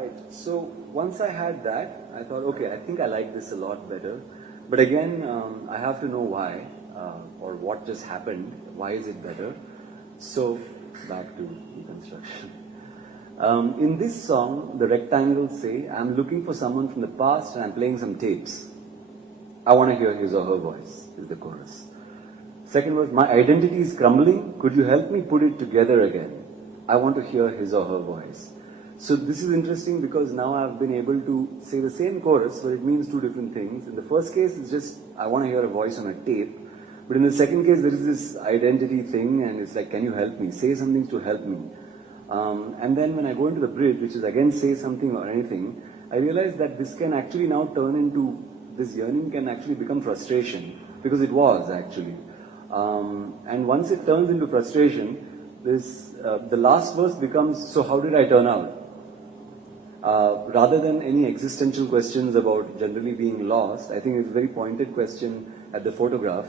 Right. So once I had that, I thought, okay, I think I like this a lot better. But again, I have to know why or what just happened. Why is it better? So back to deconstruction. In this song, the rectangles say, I'm looking for someone from the past and I'm playing some tapes. I want to hear his or her voice, is the chorus. Second verse, my identity is crumbling. Could you help me put it together again? I want to hear his or her voice. So this is interesting because now I've been able to say the same chorus, but it means two different things. In the first case, it's just, I want to hear a voice on a tape. But in the second case, there is this identity thing, and it's like, can you help me? Say something to help me. And then when I go into the bridge, which is again say something or anything, I realize that this can actually now turn into, this yearning can actually become frustration, because it was actually. And once it turns into frustration, this the last verse becomes, so how did I turn out? Rather than any existential questions about generally being lost, I think it's a very pointed question at the photograph,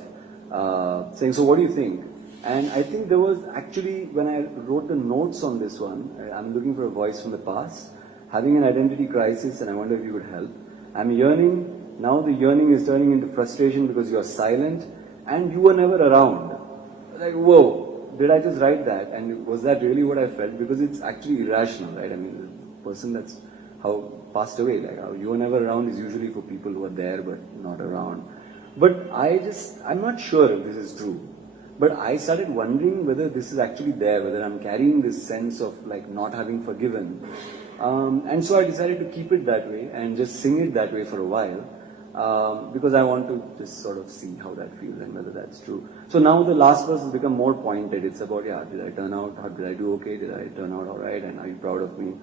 saying, so what do you think? And I think there was actually, when I wrote the notes on this one, I'm looking for a voice from the past, having an identity crisis, and I wonder if you could help. I'm yearning, now the yearning is turning into frustration because you're silent, and you were never around. Like, whoa, did I just write that? And was that really what I felt? Because it's actually irrational, right? I mean, the person that's how passed away, like how you were never around is usually for people who are there but not around. But I'm not sure if this is true. But I started wondering whether this is actually there, whether I'm carrying this sense of like not having forgiven. And so I decided to keep it that way and just sing it that way for a while. Because I want to just sort of see how that feels and whether that's true. So now the last verse has become more pointed. It's about, yeah, did I turn out, how did I do okay, did I turn out alright, and are you proud of me?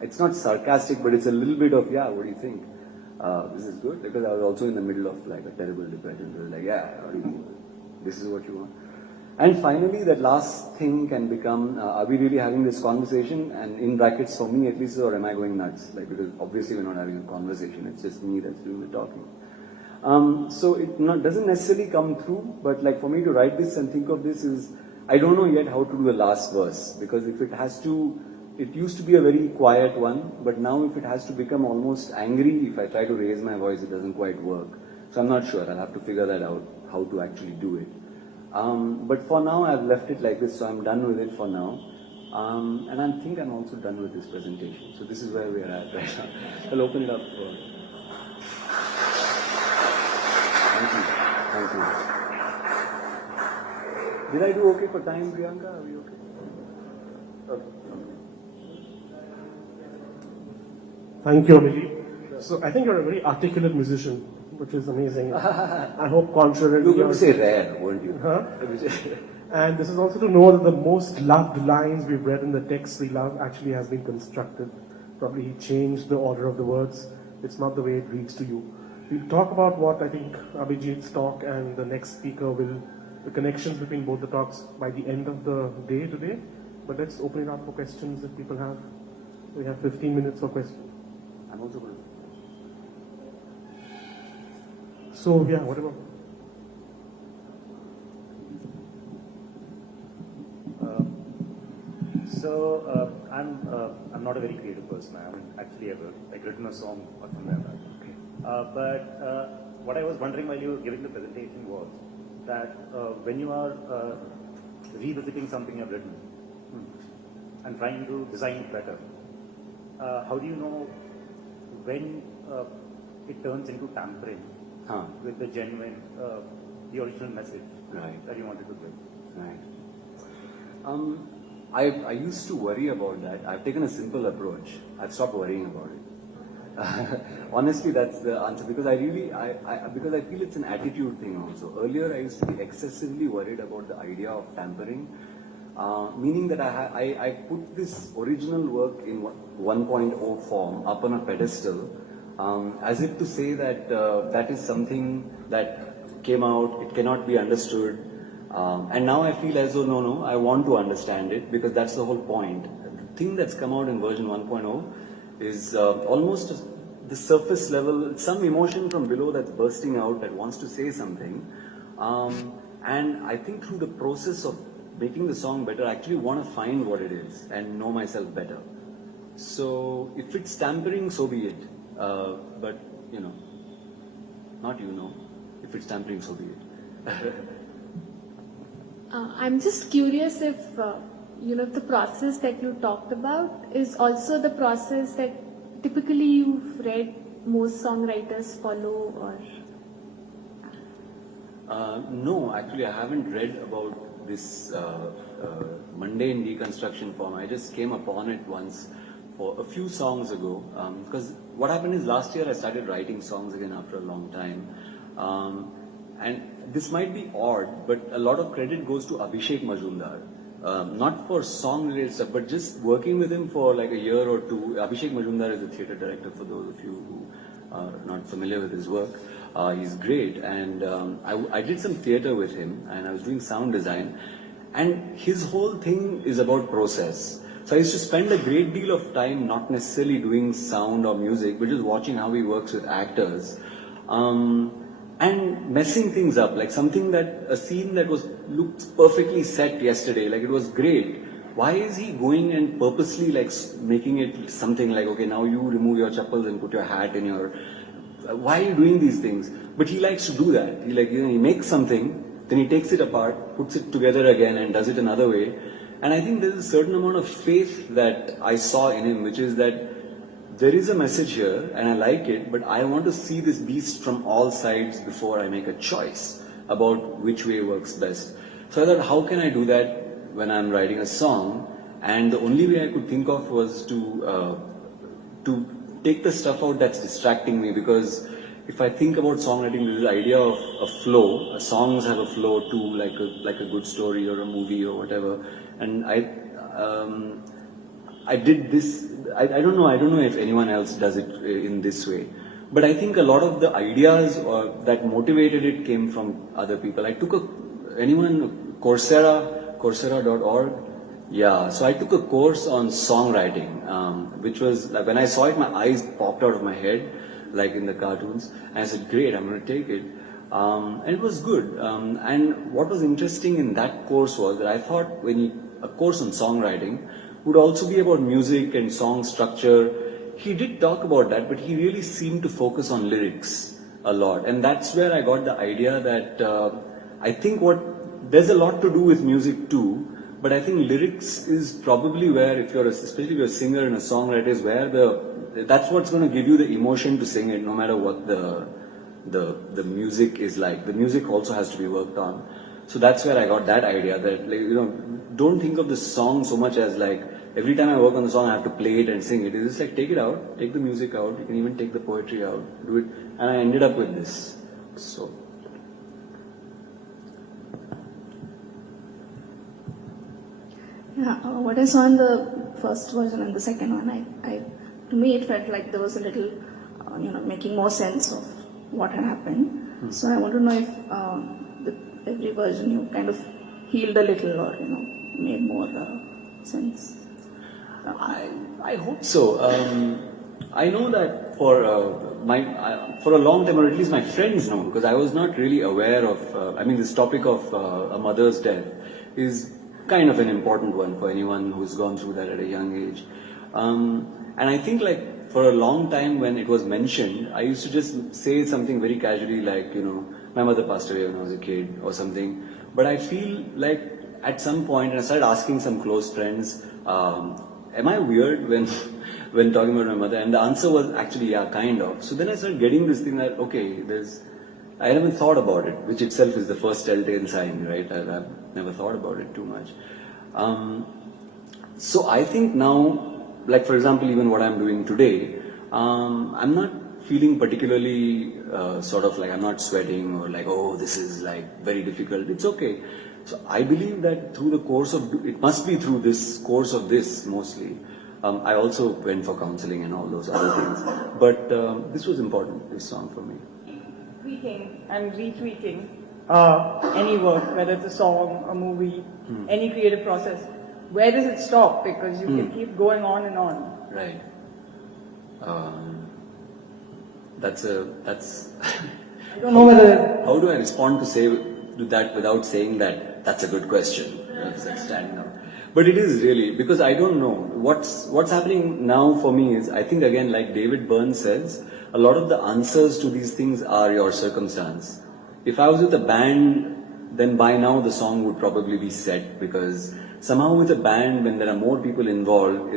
It's not sarcastic, but it's a little bit of, yeah, what do you think? This is good, because I was also in the middle of like a terrible depression. So it was like, yeah, this is what you want. And finally, that last thing can become, are we really having this conversation? And in brackets, for me at least, or am I going nuts? Like, because obviously we're not having a conversation, it's just me that's doing the talking. So it doesn't necessarily come through, but like for me to write this and think of this is, I don't know yet how to do the last verse, because if it has to, it used to be a very quiet one, but now if it has to become almost angry, if I try to raise my voice, it doesn't quite work. So I'm not sure, I'll have to figure that out, how to actually do it. But for now, I've left it like this, so I'm done with it for now. And I think I'm also done with this presentation. So this is where we are at right now. I'll open it up for... Thank you. Thank you. Did I do okay for time, Priyanka? Are we okay? Okay. Thank you, Abhijeet. So I think you're a very articulate musician, which is amazing. I hope contrary. You were going to say rare, weren't you? Huh? And this is also to know that the most loved lines we've read in the text we love actually has been constructed. Probably he changed the order of the words. It's not the way it reads to you. We'll talk about what I think Abhijeet's talk and the next speaker will, the connections between both the talks by the end of the day today. But let's open it up for questions that people have. We have 15 minutes for questions. I'm also going to... So, yeah, whatever. I'm not a very creative person. I haven't actually ever written a song or something like that. Okay. But what I was wondering while you were giving the presentation was that when you are revisiting something you've written and trying to design it better, how do you know when it turns into tampering with the genuine, the original message that you wanted to give? Right. I used to worry about that. I've taken a simple approach. I've stopped worrying about it. Honestly, that's the answer, because because I feel it's an attitude thing also. Earlier, I used to be excessively worried about the idea of tampering, meaning that I put this original work in 1.0 form up on a pedestal, as if to say that that is something that came out, it cannot be understood. And now I feel as though, no, I want to understand it, because that's the whole point. The thing that's come out in version 1.0 is almost the surface level, some emotion from below that's bursting out that wants to say something. And I think through the process of making the song better, I actually want to find what it is and know myself better. So if it's tampering, so be it. But not if it's tampering, so be it. I'm just curious if, the process that you talked about is also the process that typically you've read most songwriters follow, or? No, actually, I haven't read about this mundane deconstruction form. I just came upon it once for a few songs ago. Because what happened is last year I started writing songs again after a long time. And this might be odd, but a lot of credit goes to Abhijeet Majumdar. Not for song related stuff, but just working with him for like a year or two. Abhijeet Majumdar is a theatre director, for those of you who are not familiar with his work. He's great, and I did some theatre with him, and I was doing sound design, and his whole thing is about process. So I used to spend a great deal of time not necessarily doing sound or music, but just watching how he works with actors. And messing things up, like a scene that looked perfectly set yesterday, like it was great. Why is he going and purposely making it something like, okay, now you remove your chappals and put your hat in your... Why are you doing these things? But he likes to do that. He makes something, then he takes it apart, puts it together again and does it another way. And I think there's a certain amount of faith that I saw in him, which is that there is a message here and I like it, but I want to see this beast from all sides before I make a choice about which way works best. So I thought, how can I do that when I'm writing a song? And the only way I could think of was to take the stuff out that's distracting me, because if I think about songwriting, there's the idea of a flow. Songs have a flow too, like a good story or a movie or whatever. And I did this. I don't know if anyone else does it in this way, but I think a lot of the ideas that motivated it came from other people. I took Coursera.org. Yeah, so I took a course on songwriting, which was like, when I saw it, my eyes popped out of my head, like in the cartoons. And I said, great, I'm going to take it. And it was good. And what was interesting in that course was that I thought a course on songwriting would also be about music and song structure. He did talk about that, but he really seemed to focus on lyrics a lot. And that's where I got the idea that I think there's a lot to do with music too, but I think lyrics is probably where, especially if you're a singer and a songwriter, is where that's what's going to give you the emotion to sing it, no matter what the music is like. The music also has to be worked on. So that's where I got that idea that, don't think of the song so much as like, every time I work on the song, I have to play it and sing it. It's just like, take it out, take the music out, you can even take the poetry out, do it. And I ended up with this. So. Yeah, what I saw in the first version and the second one, to me it felt like there was a little, making more sense of what had happened. So I want to know if every version you kind of healed a little or, made more sense. I hope so. I know that for a long time, or at least my friends know, because I was not really aware of. This topic of a mother's death is kind of an important one for anyone who's gone through that at a young age. And I think for a long time when it was mentioned, I used to just say something very casually like, my mother passed away when I was a kid or something. But I feel like at some point, and I started asking some close friends, am I weird when talking about my mother? And the answer was actually, yeah, kind of. So then I started getting this thing that, okay, I haven't thought about it, which itself is the first telltale sign, right? I've never thought about it too much. So I think now, for example, even what I'm doing today, I'm not feeling particularly I'm not sweating or oh, this is very difficult. It's okay. So I believe that through the course of, it must be through this course of this mostly. I also went for counseling and all those other things. But this was important, this song for me. Tweaking and retweaking any work, whether it's a song, a movie, any creative process, where does it stop? Because you can keep going on and on. Right. That's I don't know whether... How do I respond to that without saying that that's a good question? It's like standing up. But it is really, because I don't know, what's happening now for me is, I think again, like David Byrne says, a lot of the answers to these things are your circumstance. If I was with a band, then by now the song would probably be set, because somehow with a band, when there are more people involved,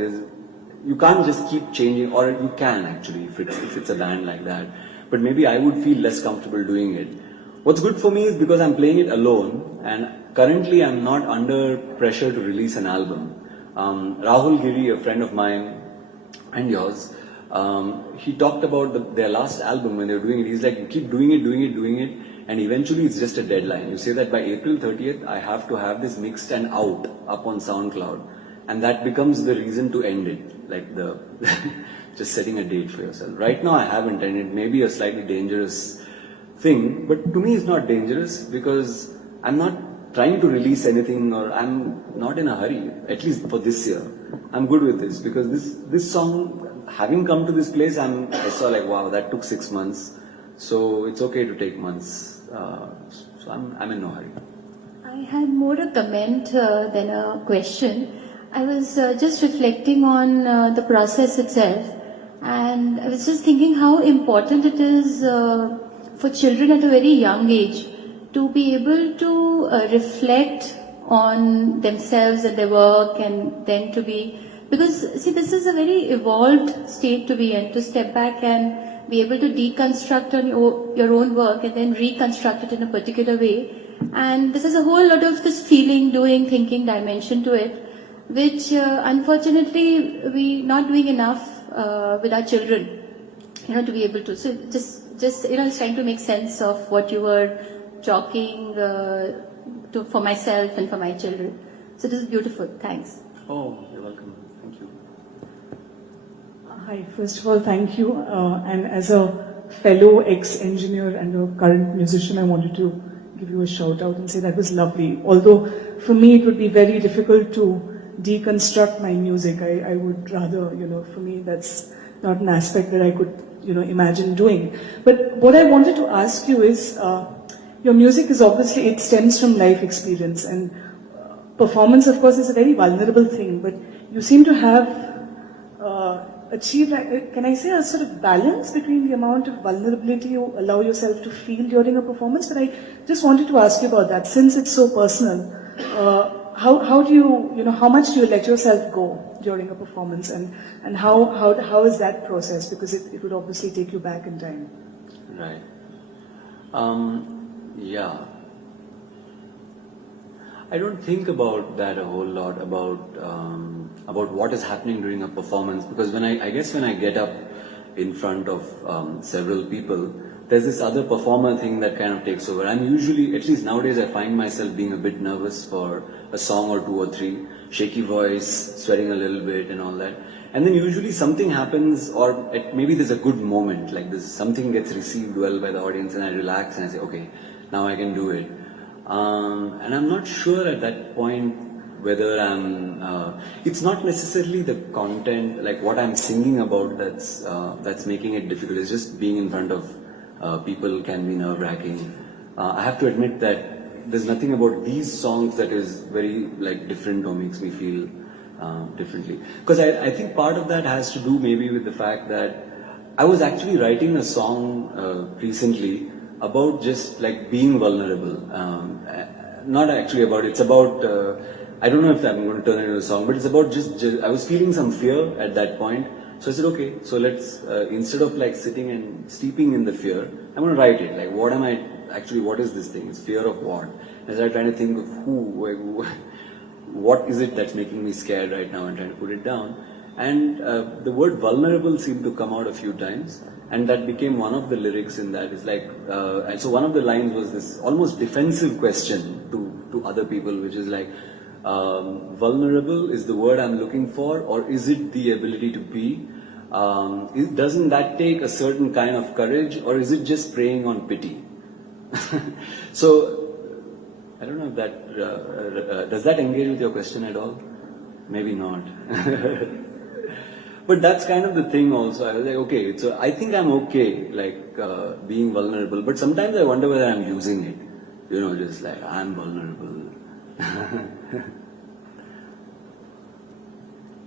you can't just keep changing, or you can actually if it's a band like that. But maybe I would feel less comfortable doing it. What's good for me is because I'm playing it alone, and currently I'm not under pressure to release an album. Rahul Giri, a friend of mine and yours, he talked about their last album when they were doing it. He's like, you keep doing it, and eventually it's just a deadline. You say that by April 30th, I have to have this mixed and out up on SoundCloud, and that becomes the reason to end it, like the just setting a date for yourself. Right now I haven't, and it may be a slightly dangerous thing, but to me it's not dangerous because I'm not trying to release anything, or I'm not in a hurry, at least for this year. I'm good with this because this song, having come to this place, I saw like, wow, that took 6 months, so it's okay to take months. So I'm in no hurry. I had more a comment than a question. I was just reflecting on the process itself, and I was just thinking how important it is for children at a very young age to be able to reflect on themselves and their work, and then to be, because see, this is a very evolved state to be in, to step back and be able to deconstruct on your own work and then reconstruct it in a particular way. And this is a whole lot of this feeling, doing, thinking dimension to it, which unfortunately we're not doing enough with our children, to be able to. So just trying to make sense of what you were talking for myself and for my children. So this is beautiful. Thanks. Oh, you're welcome. Thank you. Hi, first of all, thank you. And as a fellow ex-engineer and a current musician, I wanted to give you a shout out and say that was lovely. Although for me it would be very difficult to deconstruct my music. I would rather, for me that's not an aspect that I could, imagine doing. But what I wanted to ask you is, your music is obviously, it stems from life experience, and performance of course is a very vulnerable thing, but you seem to have achieved, can I say, a sort of balance between the amount of vulnerability you allow yourself to feel during a performance. But I just wanted to ask you about that, since it's so personal. How do you, how much do you let yourself go during a performance, and how is that process? Because it would obviously take you back in time. Right. Yeah. I don't think about that a whole lot, about what is happening during a performance, because when I get up in front of several people, there's this other performer thing that kind of takes over. I'm usually, at least nowadays, I find myself being a bit nervous for a song or two or three, shaky voice, sweating a little bit and all that. And then usually something happens, or maybe there's a good moment, like this, something gets received well by the audience, and I relax and I say, okay, now I can do it. And I'm not sure at that point whether it's not necessarily the content, like what I'm singing about, that's making it difficult. It's just being in front of people can be nerve-wracking. I have to admit that there's nothing about these songs that is very different or makes me feel differently. Because I think part of that has to do maybe with the fact that I was actually writing a song recently about just being vulnerable. Not actually about, it's about, I don't know if I'm going to turn it into a song, but it's about just I was feeling some fear at that point. So I said, okay, so let's, instead of sitting and steeping in the fear, I'm going to write it. What is this thing? It's fear of what? As I'm trying to think of what is it that's making me scared right now, and trying to put it down. And the word vulnerable seemed to come out a few times, and that became one of the lyrics in that. It's and so one of the lines was this almost defensive question to other people, which is vulnerable is the word I'm looking for, or is it the ability to be? Doesn't that take a certain kind of courage, or is it just preying on pity? So, I don't know if that, does that engage with your question at all? Maybe not. But that's kind of the thing also. I was like, okay, so I think I'm okay, being vulnerable, but sometimes I wonder whether I'm using it. Just I'm vulnerable.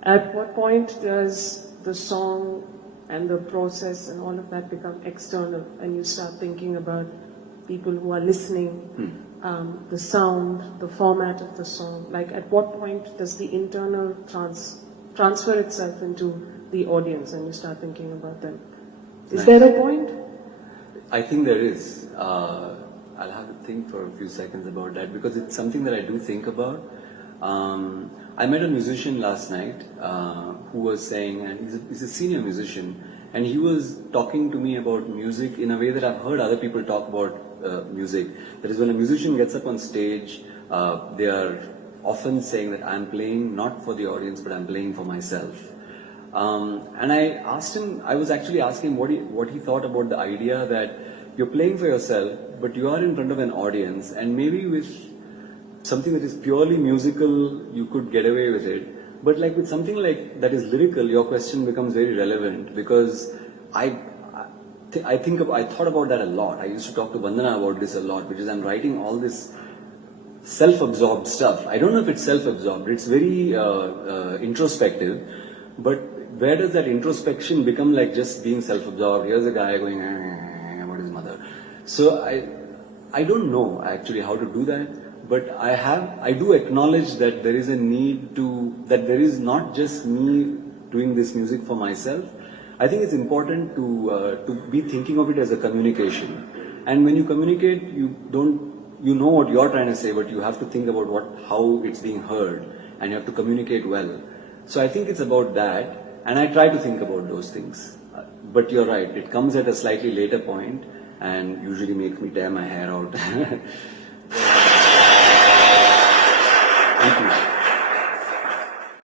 At what point does the song and the process and all of that become external and you start thinking about people who are listening, the sound, the format of the song? Like at what point does the internal transfer itself into the audience and you start thinking about them? Is there a point? I think there is. I'll have to think for a few seconds about that because it's something that I do think about. I met a musician last night who was saying, and he's a senior musician, and he was talking to me about music in a way that I've heard other people talk about music. That is, when a musician gets up on stage, they are often saying that I'm playing not for the audience, but I'm playing for myself. And I asked him, I was actually asking what he thought about the idea that you're playing for yourself, but you are in front of an audience, and maybe with something that is purely musical, you could get away with it. But like with something like that is lyrical, your question becomes very relevant because I thought about that a lot. I used to talk to Vandana about this a lot, which is I'm writing all this self-absorbed stuff. I don't know if it's self-absorbed. It's very introspective. But where does that introspection become like just being self-absorbed? Here's a guy going about his mother. So I don't know actually how to do that. But I do acknowledge that there is a need that there is not just me doing this music for myself. I think it's important to be thinking of it as a communication. And when you communicate, you know what you're trying to say, but you have to think about how it's being heard, and you have to communicate well. So I think it's about that, and I try to think about those things. But you're right, it comes at a slightly later point, and usually makes me tear my hair out.